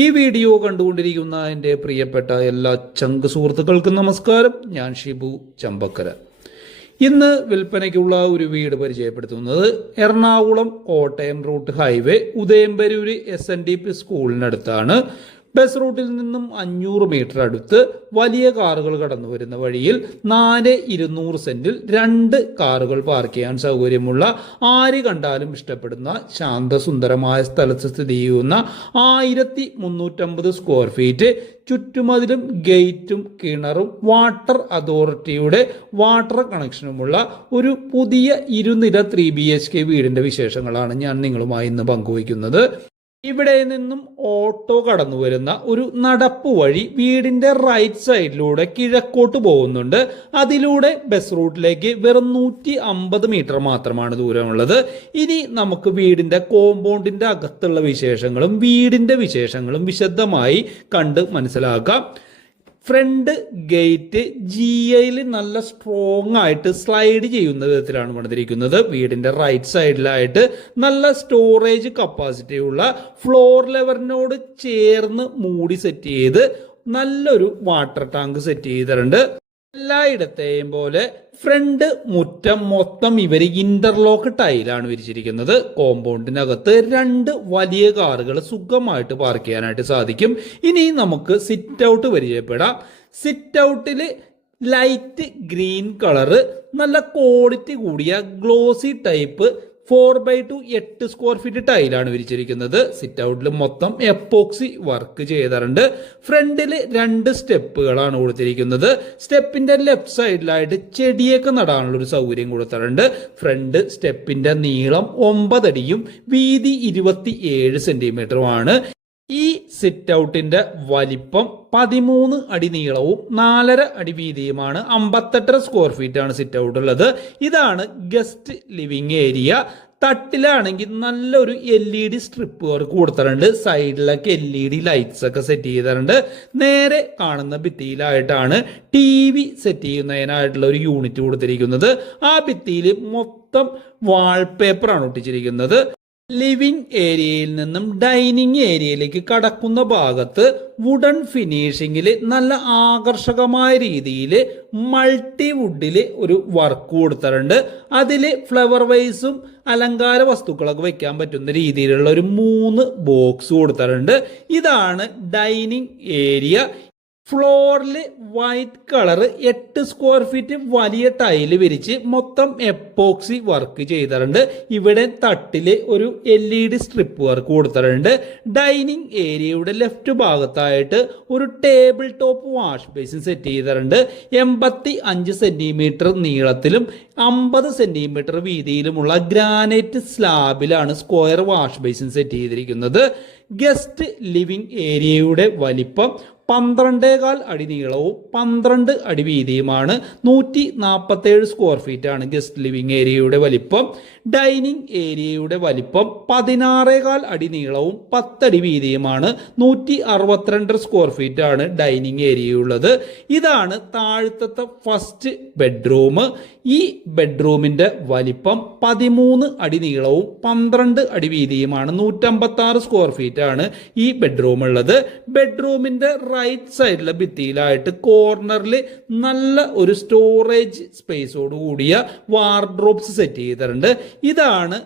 ഈ വീഡിയോ കണ്ടുകൊണ്ടിരിക്കുന്ന എന്റെ പ്രിയപ്പെട്ട എല്ലാ ചങ്ക് സുഹൃത്തുക്കൾക്കും നമസ്കാരം. ഞാൻ ഷിബു ചമ്പക്കര. ഇന്ന് വിൽപ്പനയ്ക്കുള്ള ഒരു വീട് പരിചയപ്പെടുത്തുന്നത് Ernakulam Kottayam route highway Udayamperoor S N D P സ്കൂളിനടുത്താണ് bus റൂട്ടിൽ നിന്നും അഞ്ഞൂറ് മീറ്റർ അടുത്ത് വലിയ കാറുകൾ കടന്നു വരുന്ന വഴിയിൽ നാല് ഇരുന്നൂറ് സെന്റിൽ രണ്ട് കാറുകൾ പാർക്ക് ചെയ്യാൻ സൗകര്യമുള്ള ആര് കണ്ടാലും ഇഷ്ടപ്പെടുന്ന ശാന്തസുന്ദരമായ സ്ഥലത്ത് സ്ഥിതി ചെയ്യുന്ന ആയിരത്തി മുന്നൂറ്റമ്പത് സ്ക്വയർ ഫീറ്റ് ചുറ്റുമതിലും ഗേറ്റും കിണറും വാട്ടർ അതോറിറ്റിയുടെ വാട്ടർ കണക്ഷനുമുള്ള ഒരു പുതിയ ഇരുനില ത്രീ ബി എച്ച് കെ വീടിന്റെ വിശേഷങ്ങളാണ് ഞാൻ നിങ്ങളുമായി ഇന്ന് പങ്കുവയ്ക്കുന്നത്. ഇവിടെ നിന്നും ഓട്ടോ കടന്നു വരുന്ന ഒരു നടപ്പ് വഴി വീടിന്റെ റൈറ്റ് സൈഡിലൂടെ കിഴക്കോട്ട് പോകുന്നുണ്ട്. അതിലൂടെ ബസ് റൂട്ടിലേക്ക് വെറും നൂറ്റി അമ്പത് മീറ്റർ മാത്രമാണ് ദൂരമുള്ളത്. ഇനി നമുക്ക് വീടിന്റെ കോമ്പൗണ്ടിന്റെ അകത്തുള്ള വിശേഷങ്ങളും വീടിന്റെ വിശേഷങ്ങളും വിശദമായി കണ്ട് മനസ്സിലാക്കാം. ഫ്രണ്ട് ഗേറ്റ് ജി ഐയിൽ നല്ല സ്ട്രോങ് ആയിട്ട് സ്ലൈഡ് ചെയ്യുന്ന വിധത്തിലാണ് പണിതിരിക്കുന്നത്. വീടിന്റെ റൈറ്റ് സൈഡിലായിട്ട് നല്ല സ്റ്റോറേജ് കപ്പാസിറ്റി ഉള്ള ഫ്ലോർ ലെവറിനോട് ചേർന്ന് മൂടി സെറ്റ് ചെയ്ത് നല്ലൊരു വാട്ടർ ടാങ്ക് സെറ്റ് ചെയ്തിട്ടുണ്ട്. എല്ലായിടത്തെയും പോലെ ഫ്രണ്ട് മുറ്റം മൊത്തം ഇവർ ഇന്റർലോക്ക് ടൈലാണ് വിരിച്ചിരിക്കുന്നത്. കോമ്പൗണ്ടിനകത്ത് രണ്ട് വലിയ കാറുകൾ സുഖമായിട്ട് പാർക്ക് ചെയ്യാനായിട്ട് സാധിക്കും. ഇനി നമുക്ക് സിറ്റ് ഔട്ട് പരിചയപ്പെടാം. സിറ്റ് ഔട്ടിൽ ലൈറ്റ് ഗ്രീൻ കളറ് നല്ല ക്വാളിറ്റി കൂടിയ glossy type four by two എട്ട് സ്ക്വയർ ഫീറ്റ് ടൈലാണ് വിരിച്ചിരിക്കുന്നത്. സിറ്റ് ഔട്ടിൽ മൊത്തം എപ്പോക്സി വർക്ക് ചെയ്തിട്ടുണ്ട്. ഫ്രണ്ടിൽ രണ്ട് സ്റ്റെപ്പുകളാണ് കൊടുത്തിരിക്കുന്നത്. സ്റ്റെപ്പിന്റെ ലെഫ്റ്റ് സൈഡിലായിട്ട് ചെടിയൊക്കെ നടാനുള്ള ഒരു സൗകര്യം കൊടുത്തിട്ടുണ്ട്. ഫ്രണ്ട് സ്റ്റെപ്പിന്റെ നീളം ഒമ്പതടിയും വീതി ഇരുപത്തി ഏഴ് സെന്റിമീറ്ററുമാണ് ഈ സിറ്റ് ഔട്ടിന്റെ വലിപ്പം പതിമൂന്ന് അടി നീളവും നാലര അടി വീതിയുമാണ് അമ്പത്തെട്ടര സ്ക്വയർ ഫീറ്റ് ആണ് സിറ്റ് ഔട്ട് ഉള്ളത്. ഇതാണ് ഗസ്റ്റ് ലിവിംഗ് ഏരിയ തട്ടിലാണെങ്കിൽ നല്ലൊരു എൽ ഇ ഡി സ്ട്രിപ്പ് അവർക്ക് കൊടുത്തിട്ടുണ്ട്. സൈഡിലൊക്കെ എൽ ഇ ഡി ലൈറ്റ്സ് ഒക്കെ സെറ്റ് ചെയ്തിട്ടുണ്ട്. നേരെ കാണുന്ന ഭിത്തിയിലായിട്ടാണ് ടി വി സെറ്റ് ചെയ്യുന്നതിനായിട്ടുള്ള ഒരു യൂണിറ്റ് കൊടുത്തിരിക്കുന്നത്. ആ ഭിത്തിയിൽ മൊത്തം വാൾപേപ്പറാണ് ഒട്ടിച്ചിരിക്കുന്നത്. ലിവിംഗ് ഏരിയയിൽ നിന്നും ഡൈനിങ് ഏരിയയിലേക്ക് കടക്കുന്ന ഭാഗത്ത് വുഡൻ ഫിനിഷിങ്ങിൽ നല്ല ആകർഷകമായ രീതിയിൽ മൾട്ടി വുഡിൽ ഒരു വർക്ക് കൊടുത്തിട്ടുണ്ട്. അതിൽ ഫ്ലവർ വൈസും അലങ്കാര വസ്തുക്കളൊക്കെ വെക്കാൻ പറ്റുന്ന രീതിയിലുള്ള ഒരു മൂന്ന് ബോക്സ് കൊടുത്തിട്ടുണ്ട്. ഇതാണ് ഡൈനിങ് ഏരിയ. ഫ്ലോറിൽ വൈറ്റ് കളർ എട്ട് സ്ക്വയർ ഫീറ്റ് വലിയ ടൈൽ വിരിച്ച് മൊത്തം എപ്പോക്സി വർക്ക് ചെയ്തിട്ടുണ്ട്. ഇവിടെ തട്ടിൽ ഒരു L E D strip work കൊടുത്തിട്ടുണ്ട്. ഡൈനിങ് ഏരിയയുടെ ലെഫ്റ്റ് ഭാഗത്തായിട്ട് ഒരു table top wash basin set ചെയ്തിട്ടുണ്ട്. എൺപത്തി അഞ്ച് സെന്റിമീറ്റർ നീളത്തിലും അമ്പത് സെന്റിമീറ്റർ വീതിയിലുമുള്ള ഗ്രാനൈറ്റ് സ്ലാബിലാണ് സ്ക്വയർ വാഷ് ബേസിൻ സെറ്റ് ചെയ്തിരിക്കുന്നത്. ഗസ്റ്റ് ലിവിംഗ് ഏരിയയുടെ വലിപ്പം പന്ത്രണ്ടേകാൽ അടി നീളവും പന്ത്രണ്ട് അടി വീതിയുമാണ് നൂറ്റി നാൽപ്പത്തേഴ് സ്ക്വയർ ഫീറ്റ് ആണ് ഗസ്റ്റ് ലിവിംഗ് ഏരിയയുടെ വലിപ്പം. ഡൈനിങ് ഏരിയയുടെ വലിപ്പം പതിനാറേകാൽ അടി നീളവും പത്തടി വീതിയുമാണ് നൂറ്റി അറുപത്തിരണ്ട് സ്ക്വയർ ഫീറ്റ് ആണ് ഡൈനിങ് ഏരിയയുള്ളത് ഇതാണ് താഴത്തെ ഫസ്റ്റ് ബെഡ്റൂം ഈ ബെഡ്റൂമിന്റെ വലിപ്പം പതിമൂന്ന് അടി നീളവും പന്ത്രണ്ട് അടി വീതിയുമാണ് നൂറ്റമ്പത്തി ആറ് സ്ക്വയർ ഫീറ്റ് ആണ് ഈ ബെഡ്റൂം ഉള്ളത്. ബെഡ്റൂമിന്റെ റൈറ്റ് സൈഡിലെ ഭിത്തിയിലായിട്ട് കോർണറിൽ നല്ല ഒരു സ്റ്റോറേജ് സ്പേസോട് കൂടിയ വാർഡ്രോബ്സ് സെറ്റ് ചെയ്തിട്ടുണ്ട്. ഇതാണ്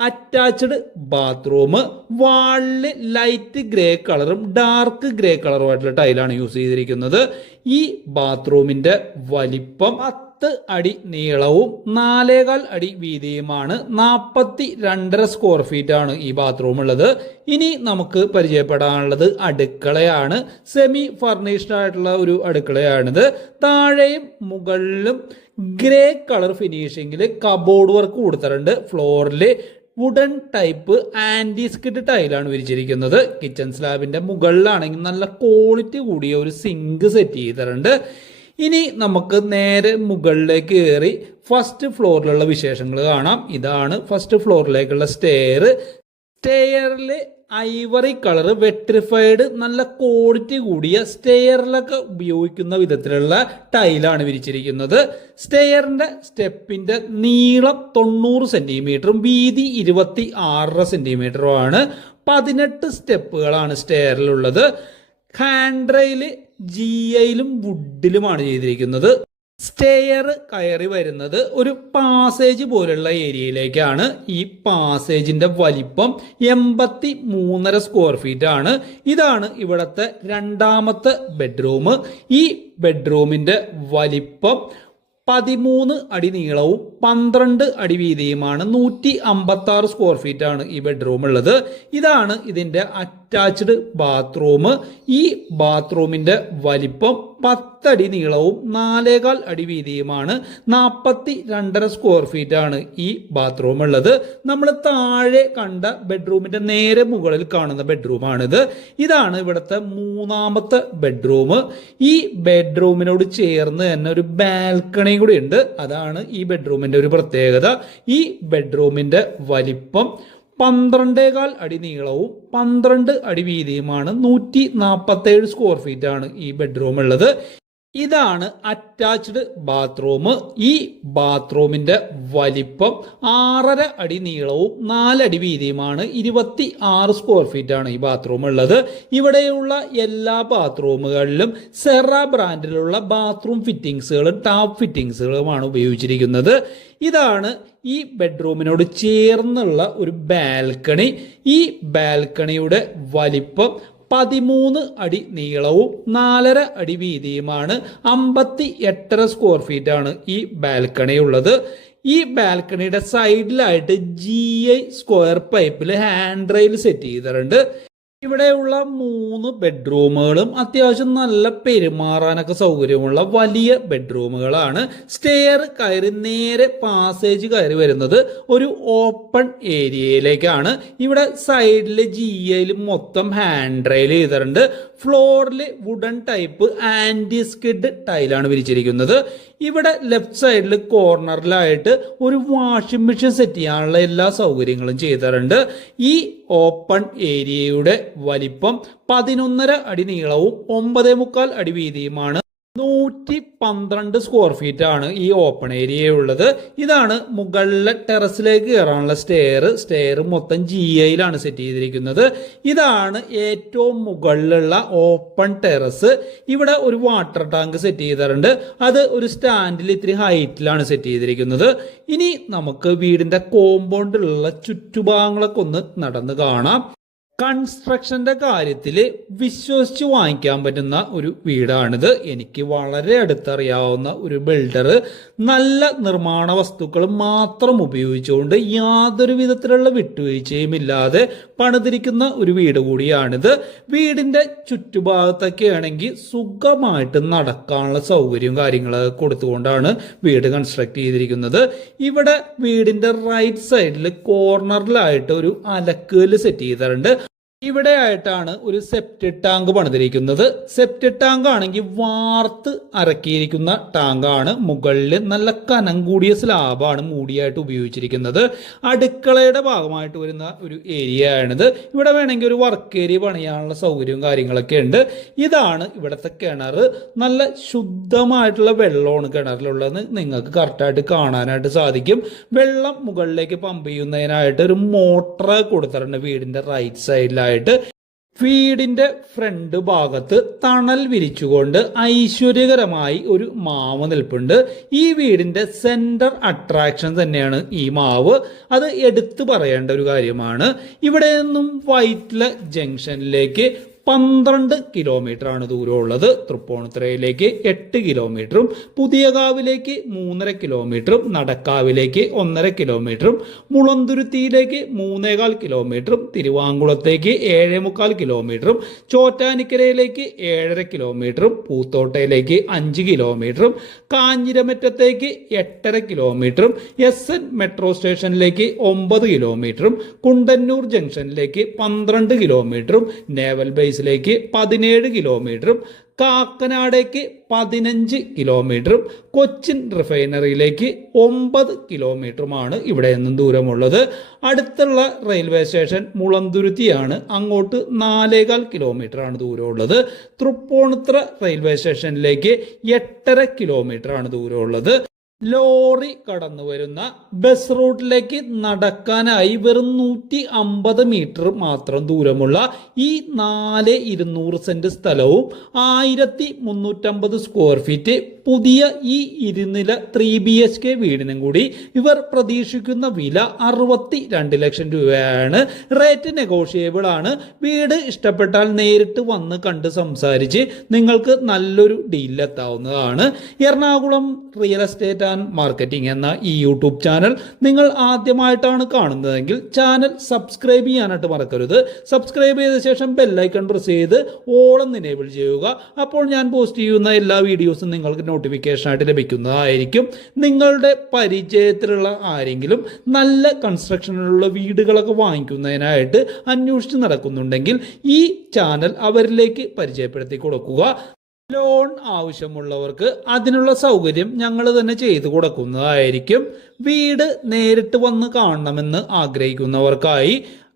അറ്റാച്ച്ഡ് ബാത്റൂം വാളിൽ ലൈറ്റ് ഗ്രേ കളറും ഡാർക്ക് ഗ്രേ കളറുമായിട്ടുള്ള ടൈലാണ് യൂസ് ചെയ്തിരിക്കുന്നത്. ഈ ബാത്റൂമിന്റെ വലിപ്പം പത്ത് അടി നീളവും നാലേകാൽ അടി വീതിയുമാണ്. നാൽപ്പത്തി രണ്ടര സ്ക്വയർ ഫീറ്റ് ആണ് ഈ ബാത്റൂം ഉള്ളത്. ഇനി നമുക്ക് പരിചയപ്പെടാനുള്ളത് അടുക്കളയാണ്. സെമി ഫർണിഷ്ഡ് ആയിട്ടുള്ള ഒരു അടുക്കളയാണിത്. താഴെയും മുകളിലും ഗ്രേ കളർ ഫിനിഷിങ്ങിൽ കബോർഡ് വർക്ക് കൊടുത്തിട്ടുണ്ട്. ഫ്ലോറിൽ വുഡൻ ടൈപ്പ് ആന്റി സ്കിഡ് ടൈലാണ് വിരിച്ചിരിക്കുന്നത്. കിച്ചൺ സ്ലാബിന്റെ മുകളിലാണെങ്കിൽ നല്ല ക്വാളിറ്റി കൂടിയ ഒരു സിങ്ക് സെറ്റ് ചെയ്തിട്ടുണ്ട്. ഇനി നമുക്ക് നേരെ മുകളിലേക്ക് കയറി ഫസ്റ്റ് ഫ്ലോറിലുള്ള വിശേഷങ്ങൾ കാണാം. ഇതാണ് ഫസ്റ്റ് ഫ്ലോറിലേക്കുള്ള സ്റ്റെയർ സ്റ്റെയറിൽ ഐവറി കളർ വെട്രിഫൈഡ് നല്ല ക്വാളിറ്റി കൂടിയ സ്റ്റെയറിലൊക്കെ ഉപയോഗിക്കുന്ന വിധത്തിലുള്ള ടൈലാണ് വിരിച്ചിരിക്കുന്നത്. സ്റ്റെയറിന്റെ സ്റ്റെപ്പിന്റെ നീളം തൊണ്ണൂറ് സെന്റിമീറ്ററും വീതി ഇരുപത്തി ആറര സെന്റിമീറ്ററും ആണ്. പതിനെട്ട് സ്റ്റെപ്പുകളാണ് സ്റ്റെയറിലുള്ളത്. ഹാൻഡ് റെയിൽ ജി ഐയിലും വുഡിലുമാണ് ചെയ്തിരിക്കുന്നത്. സ്റ്റെയർ കയറി വരുന്നത് ഒരു പാസേജ് പോലുള്ള ഏരിയയിലേക്കാണ്. ഈ പാസേജിന്റെ വലിപ്പം എൺപത്തി മൂന്നര സ്ക്വയർ ഫീറ്റ് ആണ്. ഇതാണ് ഇവിടത്തെ രണ്ടാമത്തെ ബെഡ്റൂം ഈ ബെഡ്റൂമിന്റെ വലിപ്പം പതിമൂന്ന് അടി നീളവും പന്ത്രണ്ട് അടി വീതിയുമാണ് നൂറ്റി അമ്പത്തി ആറ് സ്ക്വയർ ഫീറ്റ് ആണ് ഈ ബെഡ്റൂം ഉള്ളത്. ഇതാണ് ഇതിന്റെ അറ്റാച്ച്ഡ് ബാത്റൂം ഈ ബാത്റൂമിന്റെ വലിപ്പം പത്തടി നീളവും നാലേകാൽ അടി വീതിയുമാണ് നാൽപ്പത്തി രണ്ടര സ്ക്വയർ ഫീറ്റ് ആണ് ഈ ബാത്റൂം ഉള്ളത്. നമ്മൾ താഴെ കണ്ട ബെഡ്റൂമിന്റെ നേരെ മുകളിൽ കാണുന്ന ബെഡ്റൂമാണിത് ഇതാണ് ഇവിടുത്തെ മൂന്നാമത്തെ ബെഡ്റൂം ഈ ബെഡ്റൂമിനോട് ചേർന്ന് തന്നെ ഒരു ബാൽക്കണി കൂടി ഉണ്ട് അതാണ് ഈ ബെഡ്റൂമിന്റെ ഒരു പ്രത്യേകത. ഈ ബെഡ്റൂമിന്റെ വലിപ്പം പന്ത്രണ്ടേകാൽ അടി നീളവും പന്ത്രണ്ട് അടി വീതിയുമാണ്. നൂറ്റി നാൽപ്പത്തേഴ് സ്ക്വയർ ഫീറ്റ് ആണ് ഈ ബെഡ്റൂം ഉള്ളത്. ഇതാണ് അറ്റാച്ച്ഡ് ബാത്റൂം ഈ ബാത്റൂമിന്റെ വലിപ്പം ആറര അടി നീളവും നാലടി വീതിയുമാണ്. ഇരുപത്തി ആറ് സ്ക്വയർ ഫീറ്റ് ആണ് ഈ ബാത്റൂം ഉള്ളത്. ഇവിടെയുള്ള എല്ലാ ബാത്റൂമുകളിലും സെറ ബ്രാൻഡിലുള്ള ബാത്റൂം ഫിറ്റിംഗ്സുകളും ടാപ്പ് ഫിറ്റിംഗ്സുകളുമാണ് ഉപയോഗിച്ചിരിക്കുന്നത്. ഇതാണ് ഈ ബെഡ്റൂമിനോട് ചേർന്നുള്ള ഒരു ബാൽക്കണി ഈ ബാൽക്കണിയുടെ വലിപ്പം പതിമൂന്ന് അടി നീളവും നാലര അടി വീതിയുമാണ് അമ്പത്തി എട്ടര സ്ക്വയർ ഫീറ്റ് ആണ് ഈ ബാൽക്കണി ഉള്ളത്. ഈ ബാൽക്കണിയുടെ സൈഡിലായിട്ട് ജി ഐ സ്ക്വയർ പൈപ്പിൽ ഹാൻഡ് റെയിൽ സെറ്റ് ചെയ്തിട്ടുണ്ട്. ഇവിടെയുള്ള മൂന്ന് ബെഡ്റൂമുകളും അത്യാവശ്യം നല്ല പെരുമാറാനൊക്കെ സൗകര്യമുള്ള വലിയ ബെഡ്റൂമുകളാണ് സ്റ്റെയർ കയറി നേരെ പാസേജ് കയറി വരുന്നത് ഒരു ഓപ്പൺ ഏരിയയിലേക്കാണ് ഇവിടെ സൈഡിൽ ജി ഐയിൽ മൊത്തം ഹാൻഡ് റെയിൽ ചെയ്തിട്ടുണ്ട്. ഫ്ലോറിൽ വുഡൻ ടൈപ്പ് ആന്റി സ്കിഡ് ടൈലാണ് വിരിച്ചിരിക്കുന്നത്. ഇവിടെ ലെഫ്റ്റ് സൈഡിൽ കോർണറിലായിട്ട് ഒരു വാഷിംഗ് മെഷീൻ സെറ്റ് ചെയ്യാനുള്ള എല്ലാ സൗകര്യങ്ങളും ചെയ്തിട്ടുണ്ട്. ഈ ഓപ്പൺ ഏരിയയുടെ വലിപ്പം പതിനൊന്നര അടി നീളവും ഒമ്പതേ മുക്കാൽ അടി വീതിയുമാണ്. നൂറ്റി പന്ത്രണ്ട് സ്ക്വയർ ഫീറ്റ് ആണ് ഈ ഓപ്പൺ ഏരിയ ഉള്ളത്. ഇതാണ് മുകളിലെ ടെറസിലേക്ക് കയറാനുള്ള സ്റ്റെയർ സ്റ്റെയർ മൊത്തം ജി ഐയിലാണ് സെറ്റ് ചെയ്തിരിക്കുന്നത്. ഇതാണ് ഏറ്റവും മുകളിലുള്ള ഓപ്പൺ ടെറസ് ഇവിടെ ഒരു വാട്ടർ ടാങ്ക് സെറ്റ് ചെയ്തിട്ടുണ്ട്. അത് ഒരു സ്റ്റാൻഡിൽ ഇത്തിരി ഹൈറ്റിലാണ് സെറ്റ് ചെയ്തിരിക്കുന്നത്. ഇനി നമുക്ക് വീടിന്റെ കോമ്പൗണ്ടിലുള്ള ചുറ്റുഭാഗങ്ങളൊക്കെ ഒന്ന് നടന്ന് കാണാം. കൺസ്ട്രക്ഷന്റെ കാര്യത്തിൽ വിശ്വസിച്ച് വാങ്ങിക്കാൻ പറ്റുന്ന ഒരു വീടാണിത്. എനിക്ക് വളരെ അടുത്തറിയാവുന്ന ഒരു ബിൽഡർ നല്ല നിർമ്മാണ വസ്തുക്കൾ മാത്രം ഉപയോഗിച്ചുകൊണ്ട് യാതൊരു വിധത്തിലുള്ള വിട്ടുവീഴ്ചയും ഇല്ലാതെ പണിതിരിക്കുന്ന ഒരു വീട് കൂടിയാണിത്. വീടിന്റെ ചുറ്റുഭാഗത്തൊക്കെ ആണെങ്കിൽ സുഖമായിട്ട് നടക്കാനുള്ള സൗകര്യവും കാര്യങ്ങളൊക്കെ കൊടുത്തുകൊണ്ടാണ് വീട് കൺസ്ട്രക്ട് ചെയ്തിരിക്കുന്നത്. ഇവിടെ വീടിന്റെ റൈറ്റ് സൈഡിൽ കോർണറിലായിട്ട് ഒരു അലക്കൽ സെറ്റ് ചെയ്തിട്ടുണ്ട്. ഇവിടെ ആയിട്ടാണ് ഒരു സെപ്റ്റഡ് ടാങ്ക് പണിതിരിക്കുന്നത്. സെപ്റ്റഡ് ടാങ്ക് ആണെങ്കിൽ വാർത്ത് അരക്കിയിരിക്കുന്ന ടാങ്കാണ് മുകളിൽ നല്ല കനം കൂടിയ സ്ലാബാണ് മൂടിയായിട്ട് ഉപയോഗിച്ചിരിക്കുന്നത്. അടുക്കളയുടെ ഭാഗമായിട്ട് വരുന്ന ഒരു ഏരിയ ആണിത്. ഇവിടെ വേണമെങ്കിൽ ഒരു വർക്ക് ഏരിയ പണിയാനുള്ള സൗകര്യവും കാര്യങ്ങളൊക്കെ ഉണ്ട്. ഇതാണ് ഇവിടുത്തെ കിണർ. നല്ല ശുദ്ധമായിട്ടുള്ള വെള്ളമാണ് കിണറിലുള്ളത് നിങ്ങൾക്ക് കറക്റ്റായിട്ട് കാണാനായിട്ട് സാധിക്കും. വെള്ളം മുകളിലേക്ക് പമ്പ് ചെയ്യുന്നതിനായിട്ട് ഒരു മോട്ടർ കൊടുത്തിട്ടുണ്ട് വീടിന്റെ റൈറ്റ് സൈഡിലായിട്ട് വീടിന്റെ ഫ്രണ്ട് ഭാഗത്ത് തണൽ വിരിച്ചുകൊണ്ട് ഐശ്വര്യകരമായി ഒരു മാവ് നിൽപ്പുണ്ട്. ഈ വീടിന്റെ സെന്റർ അട്രാക്ഷൻ തന്നെയാണ് ഈ മാവ്. അത് എടുത്തു പറയേണ്ട ഒരു കാര്യമാണ്. ഇവിടെ നിന്നും വൈറ്റ്ല ജംഗ്ഷനിലേക്ക് പന്ത്രണ്ട് കിലോമീറ്റർ ആണ് ദൂരമുള്ളത്. തൃപ്പൂണിത്തുറയിലേക്ക് എട്ട് കിലോമീറ്ററും പുതിയകാവിലേക്ക് മൂന്നര കിലോമീറ്ററും നടക്കാവിലേക്ക് ഒന്നര കിലോമീറ്ററും മുളന്തുരുത്തിയിലേക്ക് മൂന്നേകാൽ കിലോമീറ്ററും തിരുവാങ്കുളത്തേക്ക് ഏഴേ മുക്കാൽ കിലോമീറ്ററും ചോറ്റാനിക്കരയിലേക്ക് ഏഴര കിലോമീറ്ററും പൂത്തോട്ടയിലേക്ക് അഞ്ച് കിലോമീറ്ററും കാഞ്ഞിരമറ്റത്തേക്ക് എട്ടര കിലോമീറ്ററും എസ് എൻ മെട്രോ സ്റ്റേഷനിലേക്ക് ഒമ്പത് കിലോമീറ്ററും കുണ്ടന്നൂർ ജംഗ്ഷനിലേക്ക് പന്ത്രണ്ട് കിലോമീറ്ററും നേവൽ ബേസിലേക്ക് പതിനേഴ് കിലോമീറ്ററും കാക്കനാടേക്ക് പതിനഞ്ച് കിലോമീറ്ററും കൊച്ചിൻ റിഫൈനറിയിലേക്ക് ഒമ്പത് കിലോമീറ്ററുമാണ് ഇവിടെ നിന്നും ദൂരമുള്ളത്. അടുത്തുള്ള റെയിൽവേ സ്റ്റേഷൻ മുളന്തുരുത്തിയാണ്. അങ്ങോട്ട് നാലേകാൽ ആണ് ദൂരമുള്ളത്. തൃപ്പൂണിത്ര റെയിൽവേ സ്റ്റേഷനിലേക്ക് എട്ടര കിലോമീറ്റർ ആണ് ദൂരമുള്ളത്. ലോറി കടന്നു വരുന്ന ബസ് റൂട്ടിലേക്ക് നടക്കാനായി വെറും നൂറ്റി അമ്പത് മീറ്റർ മാത്രം ദൂരമുള്ള ഈ നാല് ഇരുന്നൂറ് സെന്റ് സ്ഥലവും ആയിരത്തി മുന്നൂറ്റമ്പത് സ്ക്വയർ ഫീറ്റ് പുതിയ ഈ ഇരുനില ത്രീ ബി എച്ച് കെ വീടിനും കൂടി ഇവർ പ്രതീക്ഷിക്കുന്ന വില അറുപത്തി രണ്ട് ലക്ഷം രൂപയാണ്. റേറ്റ് നെഗോഷിയബിൾ ആണ്. വീട് ഇഷ്ടപ്പെട്ടാൽ നേരിട്ട് വന്ന് കണ്ട് സംസാരിച്ച് നിങ്ങൾക്ക് നല്ലൊരു ഡീലെത്താവുന്നതാണ് Ernakulam real estate and marketing എന്ന ഈ യൂട്യൂബ് ചാനൽ നിങ്ങൾ ആദ്യമായിട്ടാണ് കാണുന്നതെങ്കിൽ ചാനൽ സബ്സ്ക്രൈബ് ചെയ്യാനായിട്ട് മറക്കരുത്. സബ്സ്ക്രൈബ് ചെയ്ത ശേഷം ബെല്ലൈക്കൺ പ്രസ് ചെയ്ത് ഓളം എനേബിൾ ചെയ്യുക. അപ്പോൾ ഞാൻ പോസ്റ്റ് ചെയ്യുന്ന എല്ലാ വീഡിയോസും നിങ്ങൾക്ക് നോട്ടിഫിക്കേഷനായിട്ട് ലഭിക്കുന്നതായിരിക്കും. നിങ്ങളുടെ പരിചയത്തിലുള്ള ആരെങ്കിലും നല്ല കൺസ്ട്രക്ഷനിലുള്ള വീടുകളൊക്കെ വാങ്ങിക്കുന്നതിനായിട്ട് അന്വേഷിച്ച് നടക്കുന്നുണ്ടെങ്കിൽ ഈ ചാനൽ അവരിലേക്ക് പരിചയപ്പെടുത്തി കൊടുക്കുക. ലോൺ ആവശ്യമുള്ളവർക്ക് അതിനുള്ള സൗകര്യം ഞങ്ങൾ തന്നെ ചെയ്തു കൊടുക്കുന്നതായിരിക്കും. വീട് നേരിട്ട് വന്ന് കാണണമെന്ന് ആഗ്രഹിക്കുന്നവർക്കായി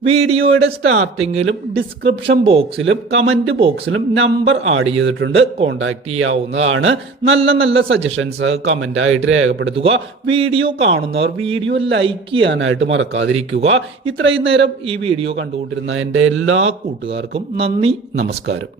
വീഡിയോയുടെ സ്റ്റാർട്ടിങ്ങിലും ഡിസ്ക്രിപ്ഷൻ ബോക്സിലും കമന്റ് ബോക്സിലും നമ്പർ ആഡ് ചെയ്തിട്ടുണ്ട്. കോൺടാക്ട് ചെയ്യാവുന്നതാണ്. നല്ല നല്ല സജഷൻസ് കമന്റ് ആയിട്ട് രേഖപ്പെടുത്തുക. വീഡിയോ കാണുന്നവർ വീഡിയോ ലൈക്ക് ചെയ്യാനായിട്ട് മറക്കാതിരിക്കുക. ഇത്രയും നേരം ഈ വീഡിയോ കണ്ടുകൊണ്ടിരുന്ന എന്റെ എല്ലാ കൂട്ടുകാർക്കും നന്ദി നമസ്കാരം.